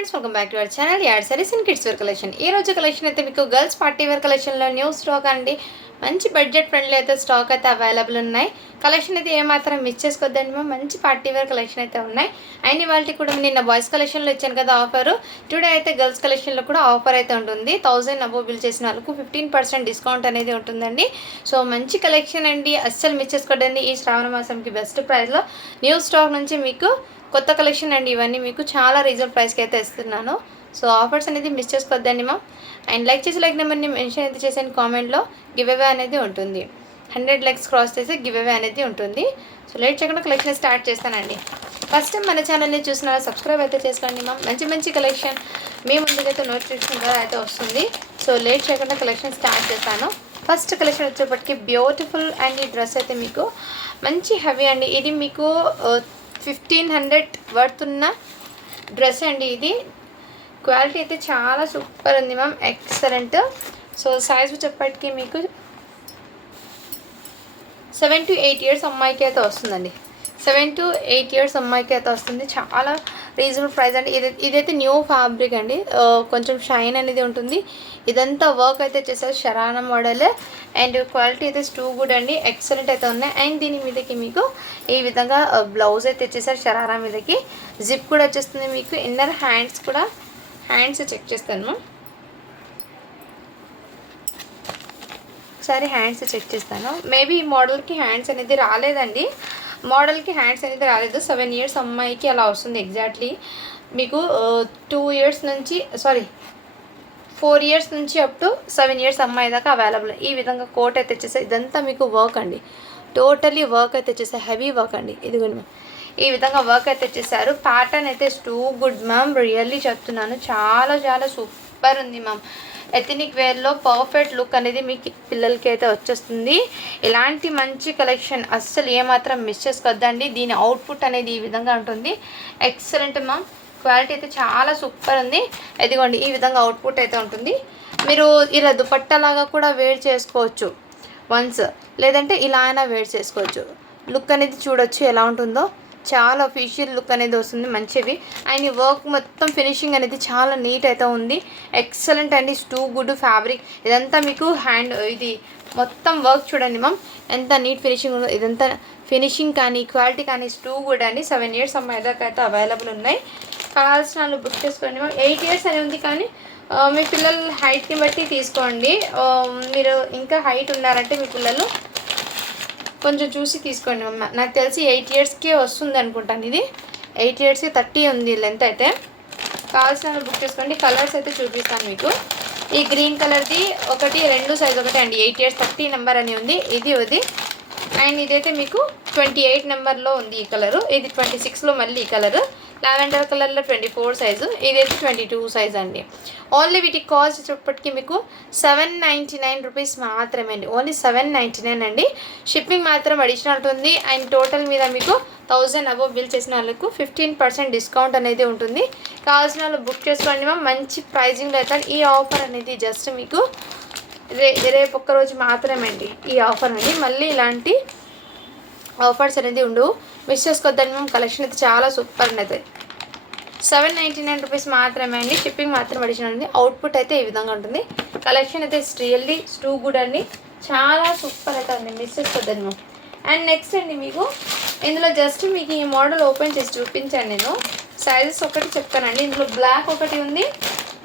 Friends, welcome back to our channel ad sarees in kids wear collection. ఈ రోజు collection అయితే మీకు గర్ల్స్ పార్టీ వేర్ కలెక్షన్లో న్యూ స్టాక్ అండి. మంచి బడ్జెట్ ఫ్రెండ్లీ అయితే స్టాక్ అయితే అవైలబుల్ ఉన్నాయి. కలెక్షన్ అయితే ఏమాత్రం మిస్ చేసుకోవద్దండి. మేము మంచి పార్టీ వేర్ కలెక్షన్ అయితే ఉన్నాయి. అండ్ ఇవాళ కూడా నిన్న బాయ్స్ కలెక్షన్లో ఇచ్చాను కదా ఆఫర్, టుడే అయితే గర్ల్స్ కలెక్షన్లో కూడా ఆఫర్ అయితే ఉంటుంది. 1000 అబోవ్ బిల్ చేసిన వాళ్ళకు 15% డిస్కౌంట్ అనేది ఉంటుందండి. సో మంచి కలెక్షన్ అండి, అస్సలు మిస్ చేసుకోవద్దండి. ఈ శ్రావణ మాసంకి బెస్ట్ ప్రైస్లో న్యూ స్టాక్ నుంచి మీకు కొత్త కలెక్షన్ అండి. ఇవన్నీ మీకు చాలా రీజనబుల్ ప్రైస్కి అయితే ఇస్తున్నాను. సో ఆఫర్స్ అనేది మిస్ చేసుకోవద్దండి మా. అండ్ లైక్ చేసి లైక్ నెంబర్ని మెన్షన్ అయితే చేసాను. కామెంట్లో గివ్ అవే అనేది ఉంటుంది. 100 లైక్స్ క్రాస్ చేసి గివ్ అవే అనేది ఉంటుంది. సో లేట్ చేయకుండా కలెక్షన్ స్టార్ట్ చేస్తానండి. ఫస్ట్ టైం మన ఛానల్ని చూసిన సబ్స్క్రైబ్ అయితే చేసుకోండి మా. మంచి మంచి కలెక్షన్ మీ ముందుకైతే నోటిఫికేషన్ ద్వారా అయితే వస్తుంది. సో లేట్ చేయకుండా కలెక్షన్ స్టార్ట్ చేస్తాను. ఫస్ట్ కలెక్షన్ వచ్చేప్పటికి బ్యూటిఫుల్ అండ్ ఈ డ్రెస్ అయితే మీకు మంచి హెవీ అండి. ఇది మీకు 1500 వర్త్ ఉన్న డ్రెస్ అండి. ఇది క్వాలిటీ అయితే చాలా సూపర్ ఉంది మ్యామ్, ఎక్సలెంట్. సో సైజ్ వచ్చేప్పటికి మీకు 7 to 8 ఇయర్స్ అమ్మాయికి అయితే వస్తుందండి. 7 to 8 ఇయర్స్ అమ్మాయికి అయితే వస్తుంది. చాలా రీజనబుల్ ప్రైస్ అండి. ఇదైతే న్యూ ఫ్యాబ్రిక్ అండి, కొంచెం షైన్ అనేది ఉంటుంది. ఇదంతా వర్క్ అయితే చేశారు, షరానా మోడల్. అండ్ క్వాలిటీ అయితే టూ గుడ్ అండి, ఎక్సలెంట్ అయితే ఉన్నాయి. అండ్ దీని మీదకి మీకు ఈ విధంగా బ్లౌజ్ అయితే వచ్చేసారు షరారా మీదకి. జిప్ కూడా వచ్చేస్తుంది మీకు. ఇన్నర్ హ్యాండ్స్ కూడా, హ్యాండ్స్ చెక్ చేస్తాను ఒకసారి. హ్యాండ్స్ చెక్ చేస్తాను. మేబీ ఈ మోడల్కి హ్యాండ్స్ అనేది రాలేదండి. మోడల్కి హ్యాండ్స్ అనేది రాలేదు. 7 ఇయర్స్ అమ్మాయికి అలా వస్తుంది ఎగ్జాక్ట్లీ. మీకు 2 ఇయర్స్ నుంచి 4 ఇయర్స్ నుంచి అప్ టు 7 ఇయర్స్ అమ్మాయి దాకా అవైలబుల్. ఈ విధంగా కోట్ అయితే వచ్చేసాయి. ఇదంతా మీకు వర్క్ అండి, టోటలీ వర్క్ అయితే వచ్చేసాయి, హెవీ వర్క్ అండి. ఇదిగోండి ఈ విధంగా వర్క్ అయితే వచ్చేసారు. ప్యాటర్న్ అయితే టూ గుడ్ మ్యామ్, రియల్లీ చెప్తున్నాను. చాలా చాలా సూపర్ ఉంది మ్యామ్. ఎథనిక్ వేర్లో పర్ఫెక్ట్ లుక్ అనేది మీకు పిల్లలకి అయితే వచ్చేస్తుంది. ఇలాంటి మంచి కలెక్షన్ అస్సలు ఏమాత్రం మిస్ చేసుకోవద్దండి. దీని అవుట్పుట్ అనేది ఈ విధంగా ఉంటుంది, ఎక్సలెంట్ మ్యామ్. క్వాలిటీ అయితే చాలా సూపర్ ఉంది. ఇదిగోండి ఈ విధంగా అవుట్పుట్ అయితే ఉంటుంది. మీరు ఇలా దుపట్టలాగా కూడా వేర్ చేసుకోవచ్చు వన్స్, లేదంటే ఇలా అయినా వేర్ చేసుకోవచ్చు. లుక్ అనేది చూడొచ్చు ఎలా ఉంటుందో. చాలా అఫీషియల్ లుక్ అనేది వస్తుంది, మంచివి. అండ్ ఈ వర్క్ మొత్తం ఫినిషింగ్ అనేది చాలా నీట్ అయితే ఉంది, ఎక్సలెంట్ అండి. Too good fabric. ఇదంతా మీకు హ్యాండ్, ఇది మొత్తం వర్క్ చూడండి మ్యామ్, ఎంత నీట్ ఫినిషింగ్ ఉందో. ఇదంతా ఫినిషింగ్ కానీ క్వాలిటీ కానీ టూ గుడ్ అండి. 7 ఇయర్స్ అమ్మాయి దాకా అయితే అవైలబుల్ ఉన్నాయి. కావాల్సిన వాళ్ళు బుక్ చేసుకోండి మ్యామ్. 8 ఇయర్స్ అని ఉంది, కానీ మీ పిల్లల హైట్ని బట్టి తీసుకోండి. మీరు ఇంకా హైట్ ఉన్నారంటే మీ పిల్లలు కొంచెం చూసి తీసుకోండి మమ్మ. నాకు తెలిసి 8 ఇయర్స్కే వస్తుంది అనుకుంటాను. ఇది 8 ఇయర్స్కి 30 ఉంది లెంత్ అయితే. కావాల్సిన బుక్ చేసుకోండి. కలర్స్ అయితే చూపిస్తాను మీకు. ఈ గ్రీన్ కలర్ది 1, 2 సైజ్ ఒకటి అండి. 8 ఇయర్స్ 30 నెంబర్ అని ఉంది. ఇది అండ్ ఇదైతే మీకు 28 నెంబర్లో ఉంది ఈ కలరు. ఇది 26లో మళ్ళీ ఈ కలరు. లావెండర్ కలర్లో 24 సైజు. ఇదైతే 22 సైజ్ అండి. ఓన్లీ వీటి కాస్ట్ వచ్చేప్పటికి మీకు 799 రూపీస్ మాత్రమే అండి. ఓన్లీ 799 అండి. షిప్పింగ్ మాత్రం అడిషనల్ ఉంటుంది. అండ్ టోటల్ మీద మీకు 1000 అబోవ్ బిల్ చేసిన వాళ్ళకు 15% డిస్కౌంట్ అనేది ఉంటుంది. కావాల్సిన వాళ్ళు బుక్ చేసుకోండి మ్యామ్. మంచి ప్రైజింగ్లో అయితే ఈ ఆఫర్ అనేది జస్ట్ మీకు రేపు ఒక్కరోజు మాత్రమే అండి ఈ ఆఫర్ అండి. మళ్ళీ ఇలాంటి ఆఫర్స్ అనేది ఉండవు, మిస్ చేసుకోవద్దని మేము. కలెక్షన్ అయితే చాలా సూపర్ అయితే. 799 రూపీస్ మాత్రమే అండి. షిప్పింగ్ మాత్రం అడిషనల్ ఉంది. అవుట్పుట్ అయితే ఈ విధంగా ఉంటుంది. కలెక్షన్ అయితే రియల్లీ టూ గుడ్ అండి, చాలా సూపర్ అయితే ఉంది, మిస్ చేసుకోవద్దని మేము. అండ్ నెక్స్ట్ అండి మీకు ఇందులో జస్ట్ మీకు ఈ మోడల్ ఓపెన్ చేసి చూపించాను నేను. సైజెస్ ఒకటి చెప్తానండి. ఇందులో బ్లాక్ ఒకటి ఉంది,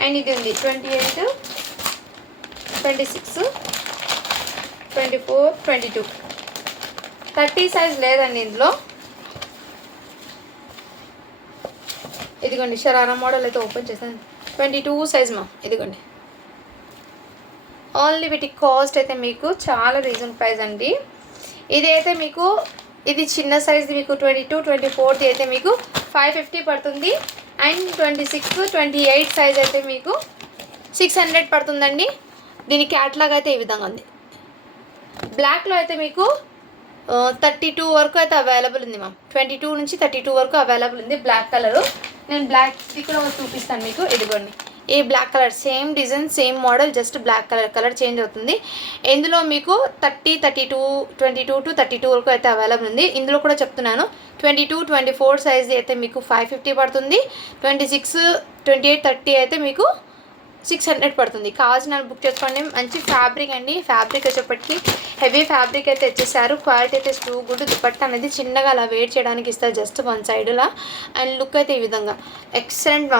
అండ్ ఇది ఉంది 28, 26, 24, 22. 30 సైజ్ లేదండి ఇందులో. ఇదిగోండి షరారా మోడల్ అయితే ఓపెన్ చేశాను. 22 సైజ్ మా. ఇదిగోండి ఓన్లీ వీటి కాస్ట్ అయితే మీకు చాలా రీజనబుల్ ప్రైస్ అండి. ఇది అయితే మీకు ఇది చిన్న సైజ్ మీకు 22, 24 అయితే మీకు 550 పడుతుంది. అండ్ 26, 28 సైజ్ అయితే మీకు 600 పడుతుందండి. దీని క్యాట్లాగ్ అయితే ఈ విధంగా ఉంది. బ్లాక్లో అయితే మీకు 32 వరకు అయితే అవైలబుల్ ఉంది మ్యామ్. 22 నుంచి 32 వరకు అవైలబుల్ ఉంది బ్లాక్ కలరు. నేను బ్లాక్ ఇక్కడ చూపిస్తాను మీకు. ఇదిగోండి ఈ black colour, same design same model, just black colour change అవుతుంది. ఇందులో మీకు 22 to 32 వరకు అయితే అవైలబుల్ ఉంది. ఇందులో కూడా చెప్తున్నాను 22-24 సైజ్ అయితే మీకు 550 పడుతుంది. 26, 28, 30 అయితే మీకు 600 పడుతుంది. కావాల్సిన బుక్ చేసుకోండి. మంచి ఫ్యాబ్రిక్ అండి. ఫ్యాబ్రిక్ వచ్చేప్పటికి హెవీ ఫ్యాబ్రిక్ అయితే ఇచ్చేసారు. క్వాలిటీ అయితే టూ గుడ్. దుపట్టా అనేది చిన్నగా అలా వేర్ చేయడానికి ఇస్తారు, జస్ట్ వన్ సైడ్లా. అండ్ లుక్ అయితే ఈ విధంగా ఎక్సలెంట్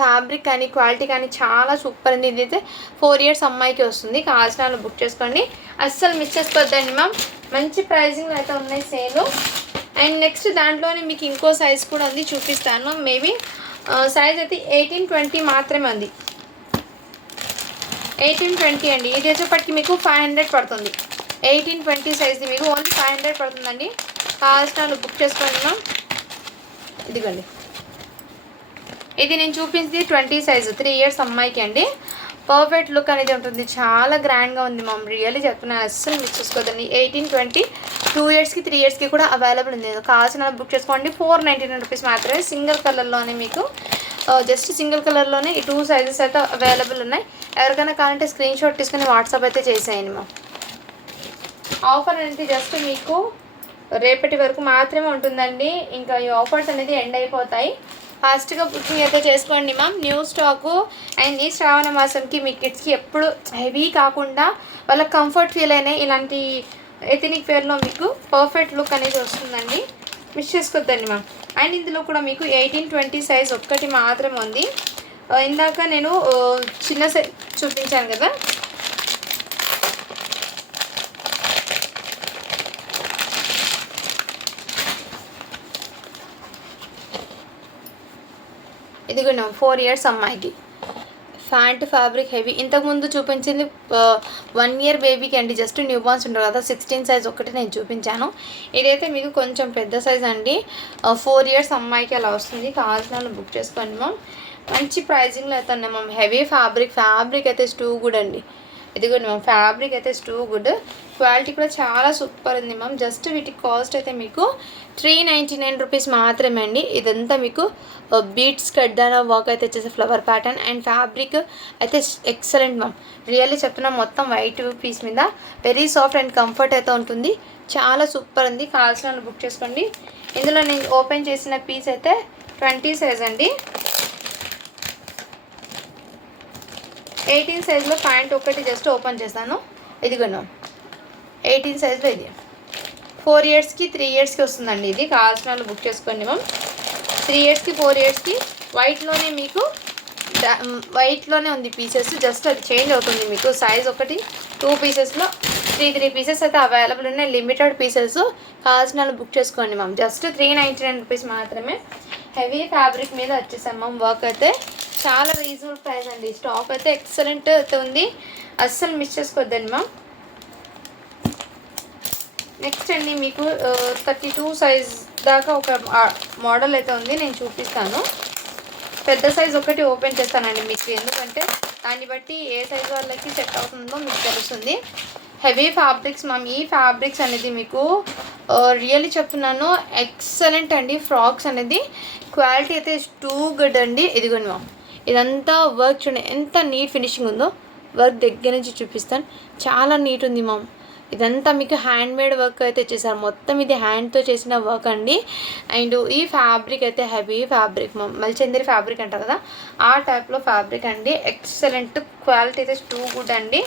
ఫ్యాబ్రిక్ కానీ క్వాలిటీ కానీ చాలా సూపర్ ఉంది. ఇది అయితే 4 years అమ్మాయికి వస్తుంది. కావాల్సిన బుక్ చేసుకోండి, అస్సలు మిస్ చేసుకోవద్దండి మ్యామ్. మంచి ప్రైజింగ్ అయితే ఉన్నాయి సేలు. అండ్ నెక్స్ట్ దాంట్లోనే మీకు ఇంకో సైజ్ కూడా ఉంది, చూపిస్తాను. మేబీ సైజ్ అయితే 18-20 మాత్రమే ఉంది. 18-20 అండి. ఇది వచ్చేప్పటికి మీకు 500 పడుతుంది. 18-20 సైజ్ది మీకు ఓన్లీ 500 పడుతుందండి. కావాల్సిన బుక్ చేసుకోండి మ్యామ్. ఇదిగోండి, ఇది నేను చూపించింది 20 సైజు, 3 years అమ్మాయికి అండి. పర్ఫెక్ట్ లుక్ అనేది ఉంటుంది, చాలా గ్రాండ్గా ఉంది మ్యామ్. రియల్లీ చెప్తున్నాను, అస్సలు మిస్ చేసుకోవద్దండి. 18-20 2 yearsకి 3 yearsకి కూడా అవైలబుల్ ఉంది. కావాల్సిన బుక్ చేసుకోండి. 499 రూపీస్ మాత్రమే. సింగిల్ కలర్లోనే మీకు జస్ట్ సింగిల్ కలర్లోనే ఈ 2 సైజెస్ అయితే అవైలబుల్ ఉన్నాయి. ఎవరికైనా కావాలంటే స్క్రీన్ షాట్ తీసుకుని వాట్సాప్ అయితే చేసేయండి మ్యామ్. ఆఫర్ అనేది జస్ట్ మీకు రేపటి వరకు మాత్రమే ఉంటుందండి. ఇంకా ఈ ఆఫర్స్ అనేది ఎండ్ అయిపోతాయి. ఫాస్ట్గా బుకింగ్ అయితే చేసుకోండి మ్యామ్. న్యూ స్టాకు అండ్ ఈ శ్రావణ మాసంకి మీ కిడ్స్కి ఎప్పుడు హెవీ కాకుండా వాళ్ళకి కంఫర్ట్ ఫీల్ అయినా ఇలాంటి ఎథనిక్ వేర్లో మీకు పర్ఫెక్ట్ లుక్ అనేది వస్తుందండి. మిస్ చేసుకోవద్దండి మ్యామ్. అండ్ ఇందులో కూడా మీకు 18-20 సైజ్ ఒక్కటి మాత్రమే ఉంది. ఇందాక నేను చిన్న సైజ్ చూపించాను కదా, ఇదిగోండి 4 years అమ్మాయికి ఫ్యాంట్ ఫ్యాబ్రిక్ హెవీ. ఇంతకుముందు చూపించింది 1 year బేబీకి అండి, జస్ట్ న్యూ బార్న్స్ ఉంటారు కదా, 16 సైజ్ ఒకటి నేను చూపించాను. ఇదైతే మీకు కొంచెం పెద్ద సైజ్ అండి, 4 years అమ్మాయికి అలా వస్తుంది. కావాల్సిన వాళ్ళు బుక్ చేసుకోండి మ్యామ్. మంచి ప్రైజింగ్లో అయితే ఉన్నాయి మ్యామ్. హెవీ ఫ్యాబ్రిక్ అయితే టూ గుడ్ అండి. ఇదిగోండి మ్యామ్, ఫ్యాబ్రిక్ అయితే టూ గుడ్. క్వాలిటీ కూడా చాలా సూపర్ ఉంది మ్యామ్. జస్ట్ వీటి కాస్ట్ అయితే మీకు 399 రూపీస్ మాత్రమే అండి. ఇదంతా మీకు బీట్స్ కడ్దానా వర్క్ అయితే వచ్చేసి ఫ్లవర్ ప్యాటర్న్ అండ్ ఫ్యాబ్రిక్ అయితే ఎక్సలెంట్ మ్యామ్. రియల్లీ చెప్తున్నా, మొత్తం వైట్ పీస్ మీద వెరీ సాఫ్ట్ అండ్ కంఫర్ట్ అయితే ఉంటుంది. చాలా సూపర్ ఉంది. కావాల్సిన బుక్ చేసుకోండి. ఇందులో నేను ఓపెన్ చేసిన పీస్ అయితే 20 సైజ్ అండి. 18 సైజ్లో ప్యాంట్ ఒకటి జస్ట్ ఓపెన్ చేస్తాను. ఇదిగోను 18 సైజ్లో ఇది 4 yearsకి 3 yearsకి వస్తుందండి. ఇది కావాల్సిన వాళ్ళు బుక్ చేసుకోండి మ్యామ్. 3 yearsకి 4 yearsకి వైట్లోనే మీకు వైట్లోనే ఉంది పీసెస్, జస్ట్ అది చేంజ్ అవుతుంది. మీకు సైజ్ ఒకటి 2 పీసెస్లో 3 పీసెస్ అయితే అవైలబుల్ ఉన్నాయి. Limited pieces. కావాల్సిన వాళ్ళు బుక్ చేసుకోండి మ్యామ్. జస్ట్ 399 రూపీస్ మాత్రమే. హెవీ ఫ్యాబ్రిక్ మీద వచ్చేసాం మ్యామ్. వర్క్ అయితే చాలా రీజనబుల్ ప్రైస్ అండి. స్టాక్ అయితే ఎక్సలెంట్ అయితే ఉంది, అస్సలు మిస్ చేసుకోవద్దండి మ్యామ్. నెక్స్ట్ అండి మీకు 32 సైజ్ దాకా ఒక మోడల్ అయితే ఉంది, నేను చూపిస్తాను. పెద్ద సైజ్ ఒకటి ఓపెన్ చేస్తానండి మీకు, ఎందుకంటే దాన్ని బట్టి ఏ సైజ్ వాళ్ళకి సెట్ అవుతుందో మీకు తెలుస్తుంది. Heavy fabrics ma'am. ఈ ఫ్యాబ్రిక్స్ అనేది మీకు రియల్లీ చెప్తున్నాను, ఎక్సలెంట్ అండి. ఫ్రాక్స్ అనేది క్వాలిటీ అయితే టూ గుడ్ అండి. ఇదిగోండి మ్యామ్, ఇదంతా వర్క్ చూడండి ఎంత నీట్ ఫినిషింగ్ ఉందో. వర్క్ దగ్గర నుంచి చూపిస్తాను, చాలా నీట్ ఉంది మ్యామ్. ఇదంతా మీకు హ్యాండ్ మేడ్ వర్క్ అయితే చేశారు. మొత్తం ఇది హ్యాండ్తో చేసిన వర్క్ అండి. అండ్ ఈ ఫ్యాబ్రిక్ అయితే హెవీ ఫ్యాబ్రిక్ మ్యామ్, మల్చందరి ఫ్యాబ్రిక్ అంటారు కదా, ఆ టైప్లో ఫ్యాబ్రిక్ అండి. ఎక్సలెంట్ క్వాలిటీ అయితే టూ గుడ్ అండి.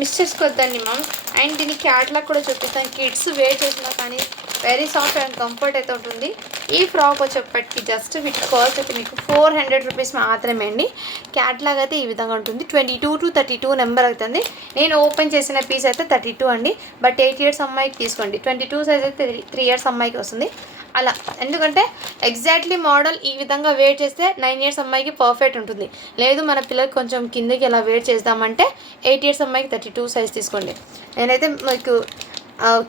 మిస్ చేసుకోవద్దండి మ్యామ్. అండ్ దీని క్యాట్లాగ్ కూడా చూపిస్తాను. కిడ్స్ వేర్ చేసినా కానీ వెరీ సాఫ్ట్ అండ్ కంఫర్ట్ అయితే ఉంటుంది. ఈ ఫ్రాక్ వచ్చేప్పటికి జస్ట్ వీటి కాస్ట్ అయితే మీకు 400 రూపీస్ మాత్రమే అండి. క్యాట్లాగ్ అయితే ఈ విధంగా ఉంటుంది. 22 to 32 నెంబర్ అవుతుంది. నేను ఓపెన్ చేసిన పీస్ అయితే 32 అండి. బట్ 8 years అమ్మాయికి తీసుకోండి. 22 సైజ్ అయితే 3 years అమ్మాయికి వస్తుంది అలా. ఎందుకంటే ఎగ్జాక్ట్లీ మోడల్ ఈ విధంగా వేర్ చేస్తే 9 years అమ్మాయికి పర్ఫెక్ట్ ఉంటుంది. లేదు మన పిల్లలకి కొంచెం కిందకి ఎలా వేర్ చేద్దామంటే 8 years అమ్మాయికి 32 సైజ్ తీసుకోండి. నేనైతే మీకు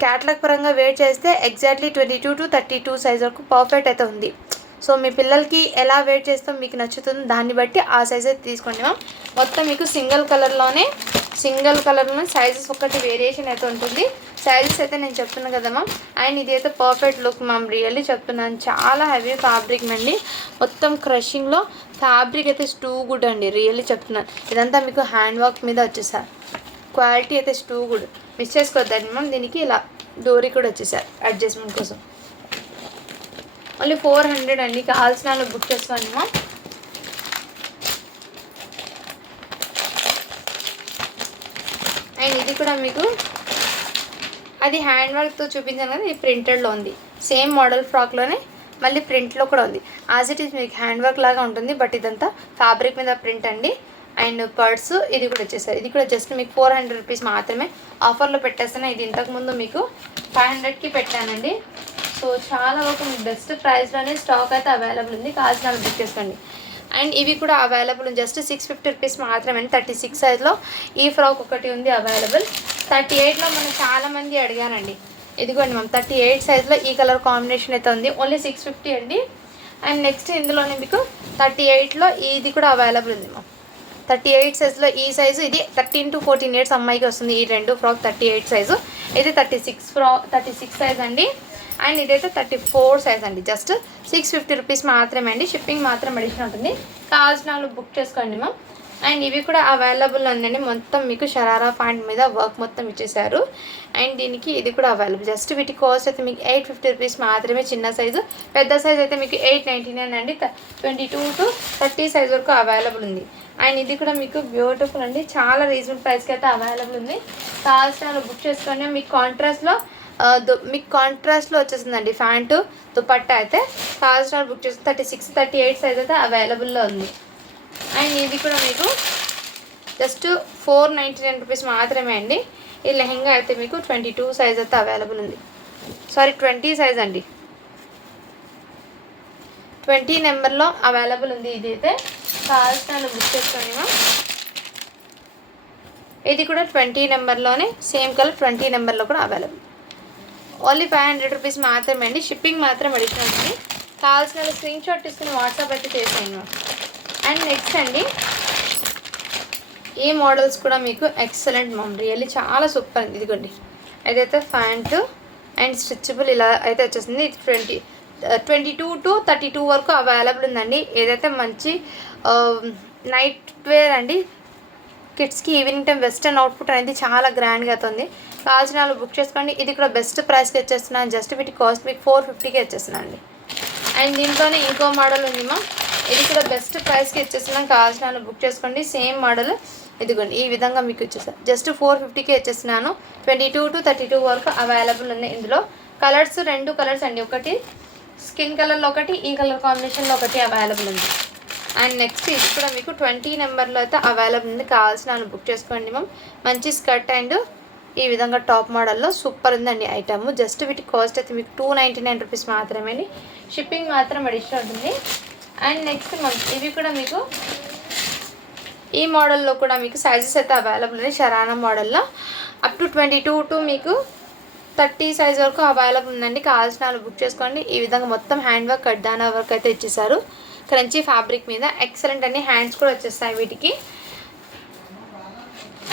క్యాట్లాగ్ పరంగా వేర్ చేస్తే ఎగ్జాక్ట్లీ 22 to 32 సైజ్ వరకు పర్ఫెక్ట్ అయితే ఉంది. సో మీ పిల్లలకి ఎలా వేర్ చేస్తాం మీకు నచ్చుతుందో దాన్ని బట్టి ఆ సైజ్ అయితే తీసుకోండి మ్యామ్. మొత్తం మీకు సింగిల్ కలర్లోనే సైజెస్ ఒకటి వేరియేషన్ అయితే ఉంటుంది. సైజెస్ అయితే నేను చెప్తున్నాను కదా మ్యామ్. అండ్ ఇది అయితే పర్ఫెక్ట్ లుక్ మ్యామ్. రియల్లీ చెప్తున్నాను, చాలా హెవీ ఫ్యాబ్రిక్ అండి. మొత్తం క్రషింగ్లో ఫ్యాబ్రిక్ అయితే టూ గుడ్ అండి. రియల్లీ చెప్తున్నాను, ఇదంతా మీకు హ్యాండ్ వర్క్ మీద వచ్చేసారు. క్వాలిటీ అయితే టూ గుడ్, మిస్ చేసుకోవద్దండి మ్యామ్. దీనికి ఇలా డోరీ కూడా వచ్చేసారు అడ్జస్ట్మెంట్ కోసం. ఓన్లీ 400 అండి. కావాల్సిన వాళ్ళు బుక్ చేసుకోండి మ్యామ్. అండ్ ఇది కూడా మీకు అది హ్యాండ్ వర్క్తో చూపించాను కదా, ఇది ప్రింటెడ్లో ఉంది. సేమ్ మోడల్ ఫ్రాక్లోనే మళ్ళీ ప్రింట్లో కూడా ఉంది. యాజ్ ఇట్ ఈస్ మీకు హ్యాండ్ వర్క్ లాగా ఉంటుంది, బట్ ఇదంతా ఫ్యాబ్రిక్ మీద ప్రింట్ అండి. అండ్ పర్స్ ఇది కూడా వచ్చేసారు. ఇది కూడా జస్ట్ మీకు 400 రూపీస్ మాత్రమే ఆఫర్లో పెట్టేస్తాను. ఇది ఇంతకుముందు మీకు 500కి పెట్టానండి. సో చాలా వరకు మీకు బెస్ట్ ప్రైస్లోనే స్టాక్ అయితే అవైలబుల్ ఉంది. కావాల్సిన వాళ్ళు బుక్ చేసుకోండి. అండ్ ఇవి కూడా అవైలబుల్ జస్ట్ 650 రూపీస్ మాత్రమే. 36 సైజ్లో ఈ ఫ్రాక్ ఒకటి ఉంది అవైలబుల్. 38లో మనం చాలామంది అడిగారండి. ఇదిగోండి మ్యామ్ 38 సైజ్లో ఈ కలర్ కాంబినేషన్ అయితే ఉంది. ఓన్లీ 650 అండి. అండ్ నెక్స్ట్ ఇందులోనే మీకు 38లో ఇది కూడా అవైలబుల్ ఉంది మ్యామ్. 38 సైజ్లో ఈ సైజు ఇది 13 to 14 ఇయర్స్ అమ్మాయికి వస్తుంది. ఈ రెండు ఫ్రాక్ 38 సైజు, ఇది 36 సైజ్ అండి. అండ్ ఇదైతే 34 సైజ్ అండి. జస్ట్ 650 రూపీస్ మాత్రమే అండి. షిప్పింగ్ మాత్రం అడిషనల్ ఉంటుంది. కావాల్సిన వాళ్ళు బుక్ చేసుకోండి మ్యామ్. అండ్ ఇవి కూడా అవైలబుల్ ఉందండి. మొత్తం మీకు షరారా ప్యాంట్ మీద వర్క్ మొత్తం ఇచ్చేసారు. అండ్ దీనికి ఇది కూడా అవైలబుల్. జస్ట్ వీటి కాస్ట్ అయితే మీకు 850 రూపీస్ మాత్రమే. చిన్న సైజు, పెద్ద సైజ్ అయితే మీకు 899 అండి. 22 to 30 సైజ్ వరకు అవైలబుల్ ఉంది. అండ్ ఇది కూడా మీకు బ్యూటిఫుల్ అండి. చాలా రీజనబుల్ ప్రైస్కి అయితే అవైలబుల్ ఉంది. కావాల్సిన వాళ్ళు బుక్ చేసుకోండి. మీకు కాంట్రాస్ట్లో వచ్చేసిందండి ప్యాంటు దుపట్టా అయితే. కావాల్సిన వాళ్ళు బుక్ చేసుకుని 36, 38 సైజ్ అయితే అవైలబుల్లో ఉంది. అండ్ ఇది కూడా మీకు జస్ట్ 499 రూపీస్ మాత్రమే అండి. ఈ లెహెంగా అయితే మీకు 22 సైజ్ అయితే అవైలబుల్ ఉంది. సారీ 20 సైజ్ అండి. 20 నెంబర్లో అవైలబుల్ ఉంది. ఇది అయితే కావాల్సిన బుక్ చేసుకోండి మ్యామ్. ఇది కూడా 20 నెంబర్లోనే సేమ్ కలర్ 20 నెంబర్లో కూడా అవైలబుల్. ఓన్లీ 500 రూపీస్ మాత్రమే అండి. షిప్పింగ్ మాత్రం అడిషనల్ ఉంది. కావాల్సిన స్క్రీన్ షాట్ తీసుకుని వాట్సాప్ అయితే చేసేయండి మ్యామ్. అండ్ నెక్స్ట్ అండి ఈ మోడల్స్ కూడా మీకు ఎక్సలెంట్ మ్యామ్, రియల్లీ చాలా సూపర్ అండి. ఇదిగోండి అదైతే ప్యాంటు అండ్ స్ట్రెచబుల్ ఇలా అయితే వచ్చేసింది. ఇది 22 to 32 వరకు అవైలబుల్ ఉందండి. ఏదైతే మంచి నైట్ వేర్ అండి. కిడ్స్కి ఈవినింగ్ టైం వెస్టర్న్ అవుట్పుట్ అనేది చాలా గ్రాండ్గా అవుతుంది. కావాల్సిన వాళ్ళు బుక్ చేసుకోండి. ఇది కూడా బెస్ట్ ప్రైస్కి వచ్చేస్తున్నాను. జస్ట్ వీటి కాస్ట్ మీకు 450కి వచ్చేస్తున్నాను అండి. అండ్ దీంట్లోనే ఇంకో మోడల్ ఉంది మ్యామ్. ఇది కూడా బెస్ట్ ప్రైస్కి ఇచ్చేస్తున్నాం. కావాల్సిన వాళ్ళు బుక్ చేసుకోండి. సేమ్ మోడల్ ఇదిగోండి ఈ విధంగా మీకు ఇచ్చేస్తాను. జస్ట్ 450కి ఇచ్చేస్తున్నాను. 22 to 32 వరకు అవైలబుల్ ఉంది. ఇందులో కలర్స్ 2 కలర్స్ అండి. ఒకటి స్కిన్ కలర్లో ఒకటి, ఈ కలర్ కాంబినేషన్లో ఒకటి అవైలబుల్ ఉంది. అండ్ నెక్స్ట్ ఇది కూడా మీకు 20 నెంబర్లో అయితే అవైలబుల్ ఉంది. కావాల్సిన వాళ్ళు బుక్ చేసుకోండి మ్యామ్. మంచి స్కర్ట్ అండ్ ఈ విధంగా టాప్ మోడల్లో సూపర్ ఉందండి ఐటమ్. జస్ట్ వీటి కాస్ట్ అయితే మీకు 299 రూపీస్ మాత్రమే. షిప్పింగ్ మాత్రం అడిషనల్ ఉంటుంది. అండ్ నెక్స్ట్ ఇవి కూడా మీకు ఈ మోడల్లో కూడా మీకు సైజెస్ అయితే అవైలబుల్ ఉంది. షరానా మోడల్లో అప్ టు 22 to మీకు 30 సైజ్ వరకు అవైలబుల్ ఉందండి. కావాల్సిన వాళ్ళు బుక్ చేసుకోండి. ఈ విధంగా మొత్తం హ్యాండ్ వర్క్ కడ్డానా వర్క్ అయితే ఇచ్చేసారు. క్రంచీ ఫ్యాబ్రిక్ మీద ఎక్సలెంట్ అండి. హ్యాండ్స్ కూడా వచ్చేస్తాయి వీటికి.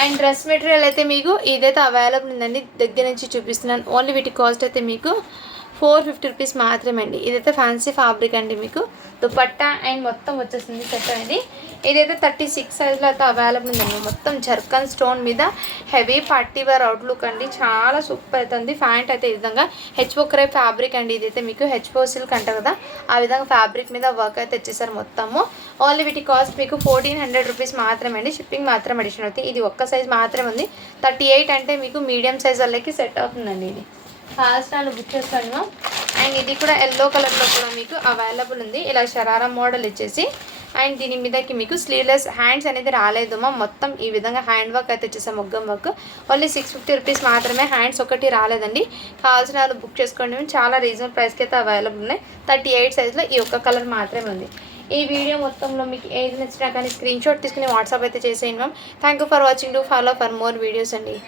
అండ్ డ్రెస్ మెటీరియల్ అయితే మీకు ఇదైతే అవైలబుల్ ఉందండి. దగ్గర నుంచి చూపిస్తున్నాను. ఓన్లీ వీటి కాస్ట్ అయితే మీకు 450 రూపీస్ మాత్రమే అండి. ఇదైతే ఫ్యాన్సీ ఫ్యాబ్రిక్ అండి. మీకు దుపట్టా అండ్ మొత్తం వచ్చేస్తుంది సెట్ అనేది. ఇదైతే 36 సైజ్లో అయితే అవైలబుల్ ఉందండి. మొత్తం జర్కన్ స్టోన్ మీద హెవీ పార్టీ వేర్ అవుట్లుక్ అండి. చాలా సూపర్ అవుతుంది. ప్యాంట్ అయితే ఈ విధంగా హెచ్ఓ క్రేప్ ఫ్యాబ్రిక్ అండి. ఇదైతే మీకు హెచ్ఓ సిల్క్ అంటారు కదా, ఆ విధంగా ఫ్యాబ్రిక్ మీద వర్క్ అయితే తెచ్చేసారు మొత్తము. ఓన్లీ వీటి కాస్ట్ మీకు 1400 రూపీస్ మాత్రమే అండి. షిప్పింగ్ మాత్రం అడిషనల్ అవుతుంది. ఇది ఒక్క సైజ్ మాత్రమే ఉంది. 38 అంటే మీకు మీడియం సైజ్ వాళ్ళకి సెట్ అవుతుందండి. ఇది కావాల్సిన బుక్ చేసుకోండి మ్యామ్. అండ్ ఇది కూడా ఎల్లో కలర్లో కూడా మీకు అవైలబుల్ ఉంది. ఇలా షరారా మోడల్ ఇచ్చేసి అండ్ దీని మీదకి మీకు స్లీవ్లెస్ హ్యాండ్స్ అనేది రాలేదు మా. మొత్తం ఈ విధంగా హ్యాండ్ వర్క్ అయితే వచ్చేసాం, మొగ్గం వర్క్. ఓన్లీ 650 రూపీస్ మాత్రమే. హ్యాండ్స్ ఒకటి రాలేదండి. కావాల్సిన వాళ్ళు బుక్ చేసుకోండి. చాలా రీజనబుల్ ప్రైస్కి అయితే అవైలబుల్ ఉన్నాయి. 38 సైజ్లో ఈ ఒక్క కలర్ మాత్రమే ఉంది. ఈ వీడియో మొత్తంలో మీకు ఏది నచ్చినా కానీ స్క్రీన్ షాట్ తీసుకుని వాట్సాప్ అయితే చేసేయండి ma'am. Thank you for watching. Do follow for more videos అండి.